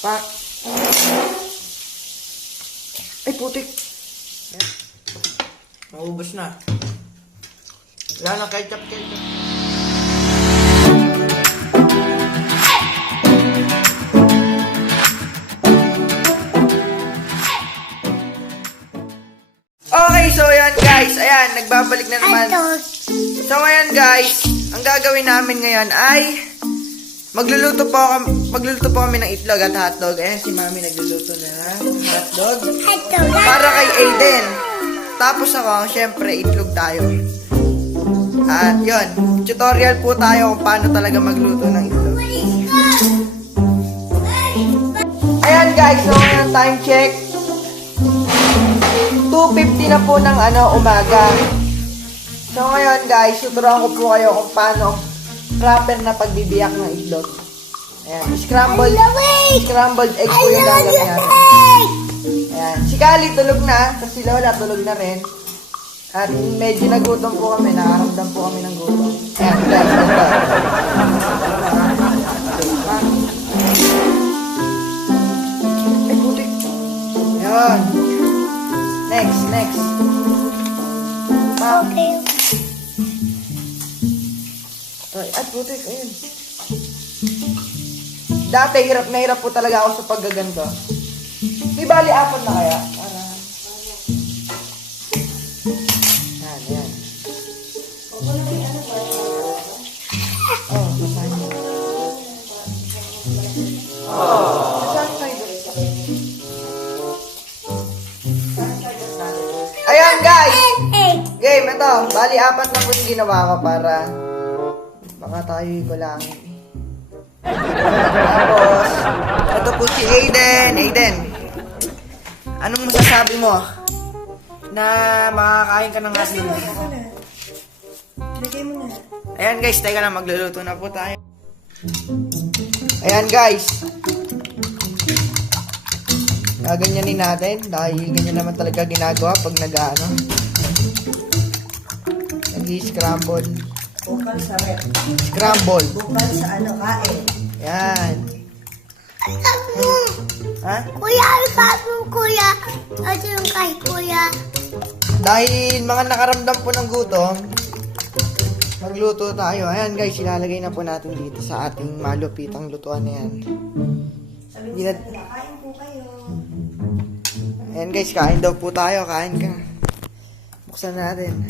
Pak. Ay, putik. Yan. Maubos na. Wala na ketchup. Okay, so yan guys. Ayan, nagbabalik na naman. So ngayon guys, ang gagawin namin ngayon ay magluluto po kami ng itlog at hotdog. Ayan, si Mami nagluluto na ng hotdog. Para kay Aiden. Tapos ako, syempre, itlog tayo. At yun, tutorial po tayo kung paano talaga magluto ng itlog. Ayan guys, so ngayon time check. 2:50 na po ng umaga. So ngayon guys, tuturuan ko po kayo kung paano proper na pagbibiyak ng itlog. Ayan, scrambled egg po yung gagawin natin. Ayan, si Kali tulog na, tapos si Lola tulog na rin. At medyo nagutom po kami, nakaramdam po kami ng gutom. Ayan, guys, ito. Ay, putik. Ayan. Next. Okay. Ay, putik, ayun. Dati, hirap na hirap po talaga ako sa paggaganto. Di bali, apat na kaya? Para... Yan. Oh, masahin mo. Masahin tayo. Ayan, guys! Game, ito. Bali, apat na po yung ginawa ko para baka tayo'y kulangin. Tapos, ito po si Aiden. Aiden, anong masasabi mo na makakain ka ng hotdog? Lagay mo na. Ayan guys, teka lang, magluluto na po tayo. Ayan guys, gaganyanin natin dahil ganyan naman talaga ginagawa pag nag-scramble. Bukal sa rep. Scramble. Bukal sa kain. Ayan. Ha? Kuya, kuya. Ito yung kay kuya. Dahil mga nakaramdam po ng gutom, magluto tayo. Ayan guys, ilalagay na po natin dito sa ating malupitang lutuan na yan. Sabi mo sa kanila, kain po kayo. Ayan guys, kain daw po tayo. Kain ka. Buksan natin.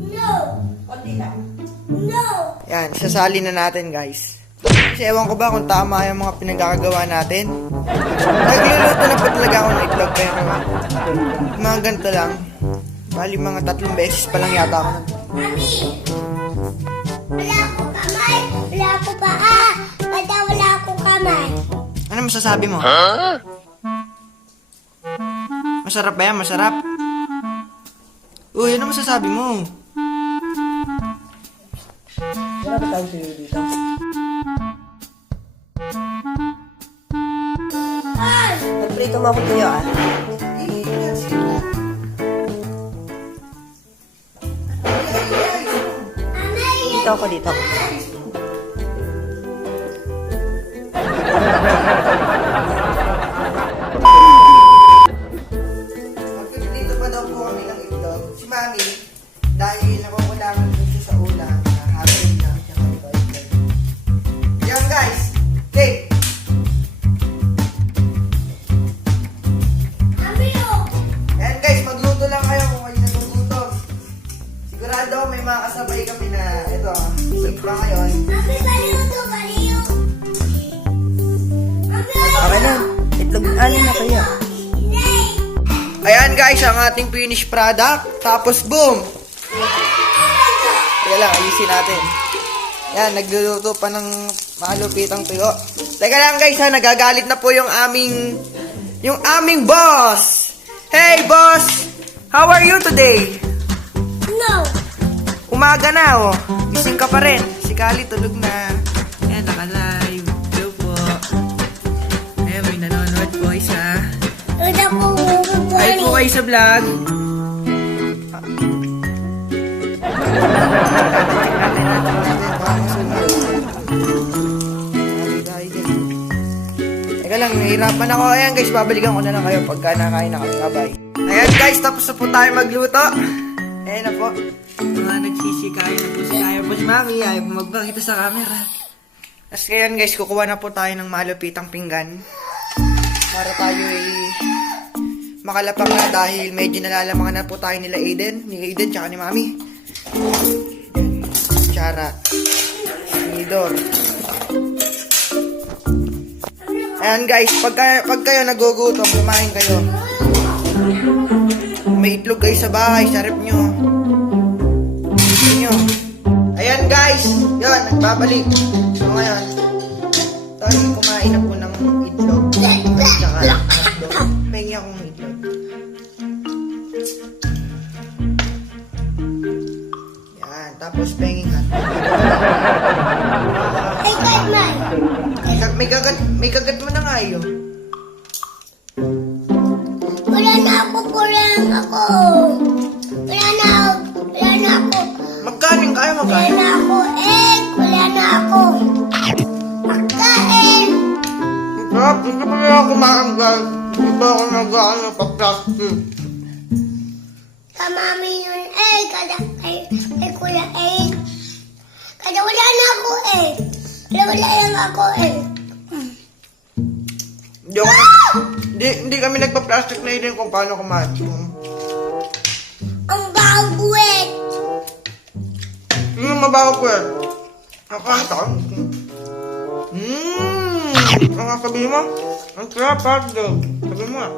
No! Konti lang. No! Ayan, isasali na natin guys. Kasi ewan ko ba kung tama yung mga pinagkakagawa natin. Nagluluto na po talaga ako ng itlog pero mga ganito lang. Bali mga 3 beses pa lang yata ako. Mami! Wala akong kamay! Wala akong paa! Basta wala akong kamay! Ano masasabi mo? Masarap ba yan? Masarap? Uy, ano masasabi mo? Wala ba tawag sa'yo dito? Nagprito mo ako tuyo Dito ako dito. Dito pa daw po kami ng itlog. Si Mami, dahil nakukulangan po siya sa ulam, hapon na siya ng itlog. Yan guys, okay. Yan guys, magluto lang kayo kung kayo nagugutom. Sigurado may mga kasabay kami na ito, sigla ngayon. Okay na. Itlog na kayo. Ayan guys, ang ating finished product. Tapos boom! Teka lang, ayusin natin. Yan, nagluluto pa ng malupitang tuyo. Teka lang guys ha, nagagalit na po yung aming boss! Hey boss! How are you today? No! Umaga na oh. Gising ka pa rin. Si Kali tulog na. Ayan, naka-live. Hello po. Ayan, may nanonood po isa. Hi po kayo sa vlog. lang, nahihirapan ako. Ayan guys, babalikan ko na lang kayo pagka nakain na kami. Bye. Ayan guys, tapos na po tayo magluto. Ayan na po. Mga nagsisikayo na po si Kaya po si Mami. Ayaw po magpakita sa camera. Tapos ayan guys, kukuha na po tayo ng malupitang pinggan. Para tayo ay makalapang na dahil medyo nalalamangan na po tayo nila Aiden. Ni Aiden tsaka ni Mami. Chara. Nidor. Ayan guys, pag kayo nagugutom, kumain kayo. May itlog kayo sa bahay, sa rep nyo. Gusto nyo. Ayan guys, yun, nagbabalik. So ngayon, tayo kumain na po ng itlog. Tsaka hotdog. Pengi akong itlog. Yan, tapos penging hotdog. Ay, God, man. May kagat mo na nga yun. Wala na ako. Wala na ako. Magkanin kaya Wala magkanin? na ako, wala na ako. Magkain. Sarap, hindi pa rin ako kumain guys. Hindi pa ako nag-ano pa-plastic. Kamami yun, kada kay kuya, kada wala na ako, wala lang ako, Hindi kami nagpa-plastic na yun kung paano kumain. Ang bawet. Yung mabaho ko yan. Nakakanta ko. Ang sabi mo? Ang sarap hotdog. Sabi mo ah.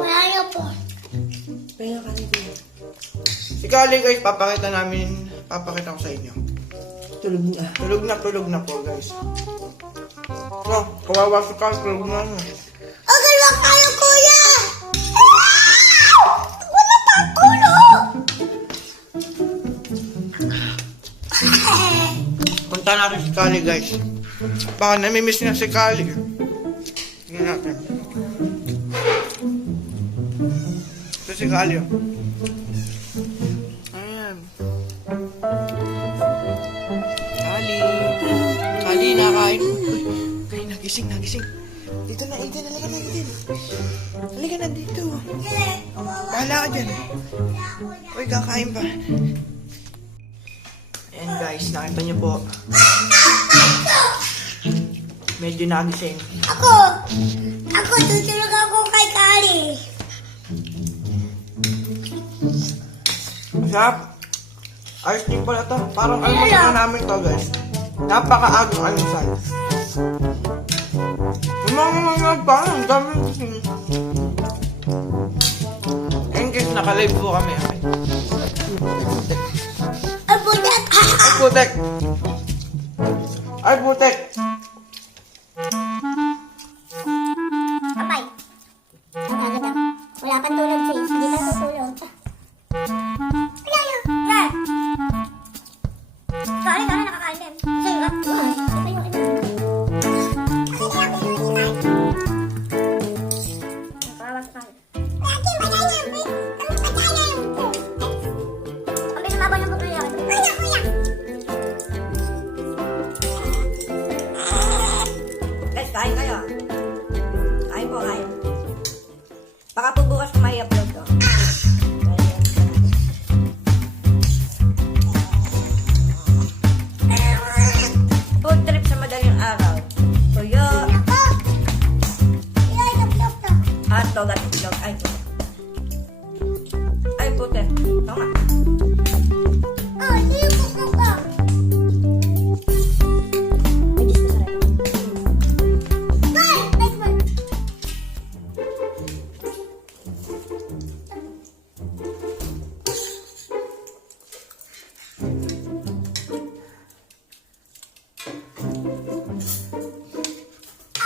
Wala na po. Si Kali guys, papakita ko sa inyo. Tulog na po guys. No, kawawa si Kali, tulog na. Okay lang kayo, kuya. Wala pa ulo. Punta natin si Kali guys. Baka namimiss niya si Kali. Tingnan natin. Ito si Kali oh. Ayan. Kali, nakain. Uy, nagising. Dito na, Aiden, halika na, Aiden. Halika na dito. Bahala ka dyan. Uy, kakain pa. Ayan guys, nakita niyo po. Medyo nagising. Ako, tutulog ako kay Kali. Masarap. Ayos din pala to. Parang almusal na namin to guys. Napaka-agong almusal. Mga parang dami gising. Ayun guys, naka-live po kami. Ay, butek! Apay. Ang agad ako. Wala pang tulog siya. Hindi pa tutulog. Yan! Kali, nakakain din. Sige ba? Ito yung ina. Nakawas pa. Kami nababaw ng buto yan. Guys, kain kayo. Kain po, kain. Baka po bukas ko may upload ko. Food trip sa madaling araw. Tuyo, hotdog at itlog. Ay, puti. Ito nga.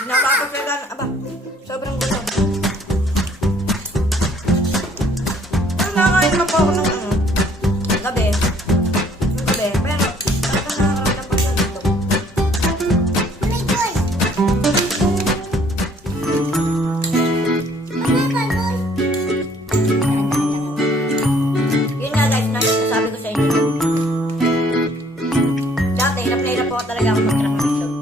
Nakakapaglagan. Aba, sobrang gulo. Nakain pa po ako ng gabi. Pero, parang nakakaramdam pa siya dito. Yun nga guys, sabi ko sa inyo. Dati, na-play na po talaga ako mag-crack ng itlog.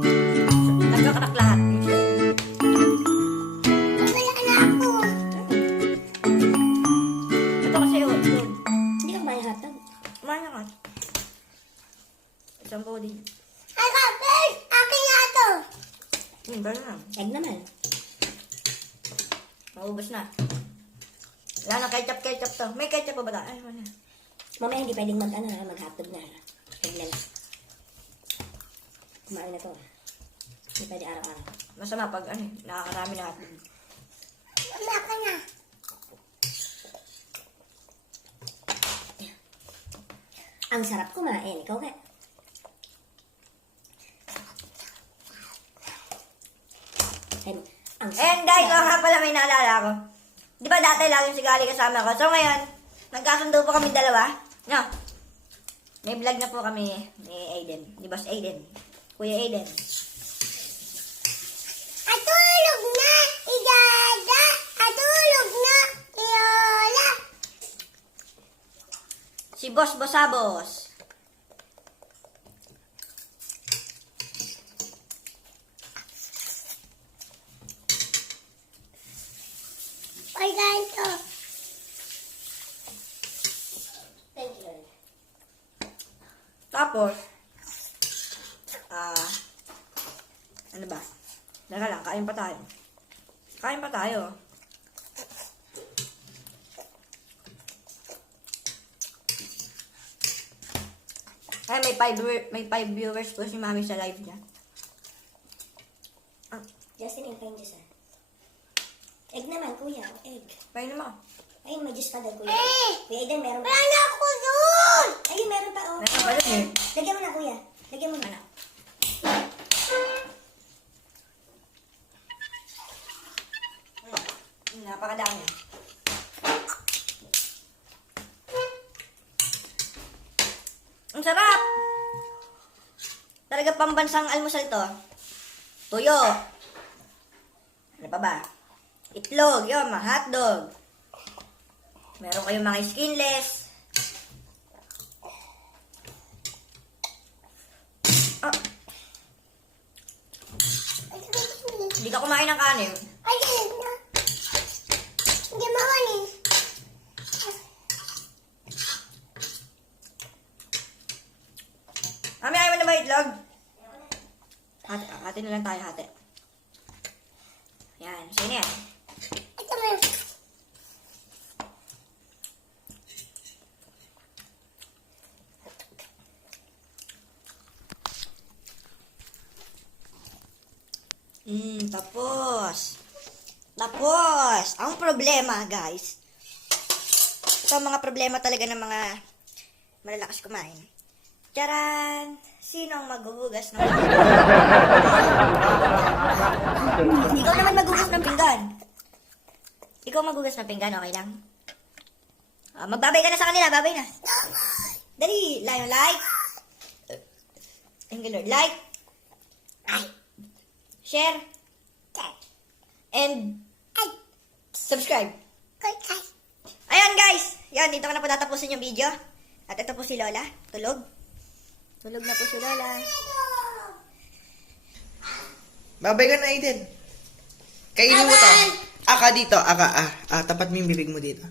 Isang bowl din. Ay, kapit! Akin nga to! Gano'n na. Egg naman. Maubos na. Wala na ketchup to. May ketchup pa ba tayo? Ay, wala. Mamaya hindi pwedeng mag-hotdog na. Egg na lang. Kumain na to. Hindi pwede araw-araw. Masama pag nakakarami na hotdog. Wala ka na. Ang sarap kumain. Ikaw kaya? Ang And guys, nga pala may naalala ko. Di ba dati laging si Gali kasama ko? So ngayon, nagkasundo po kami dalawa. No? May vlog na po kami ni Aiden. Ni Boss Aiden. Kuya Aiden. Atulog na! Igada! Atulog na! Iola! Si Boss Bosabos. Ay, ganito. Thank you, Lord. Tapos, ano ba? Teka lang, kain pa tayo. Kain pa tayo. Ay, may 5 viewers po si Mami sa live niya. Justin, yung pain juice ah. Egg naman, kuya. Egg. Pain naman. Ayun, may juice pa daw, kuya. Eh! Kuya Aiden, meron pa. Wala na ako doon! Ayun, meron pa, oh. Meron pa dun eh. Lagyan mo na, kuya. Lagyan mo na. Napakadami. Ang sarap! Talaga pambansang almusal to. Tuyo. Ano pa ba? Itlog, yun, mga hotdog. Meron kayong mga skinless. Ah, hindi ka kumain ng kanin. Ay, ganito na. Hindi mawanin. Mami, ayaw mo na ba itlog? Hati na lang tayo, hati. Yan, sino yan? Ito mo yun. Tapos. Tapos. Ang problema, guys. Ito ang mga problema talaga ng mga malalakas kumain. Charan! Sinong maghuhugas ng pinggan? Ikaw naman maghuhugas ng pinggan. Ikaw maghuhugas ng pinggan, okay lang? Magbabay ka na sa kanila, babay na. Dali, like. Thank you, Lord. Like. Share. And subscribe. Ayan guys. Yan, dito ko na po tatapusin yung video. At ito po si Lola. Tulog. Tulog na po si Lola. Babay ka na, Aiden. Kainin mo to. Aka dito, tapat mo yung bibig mo dito.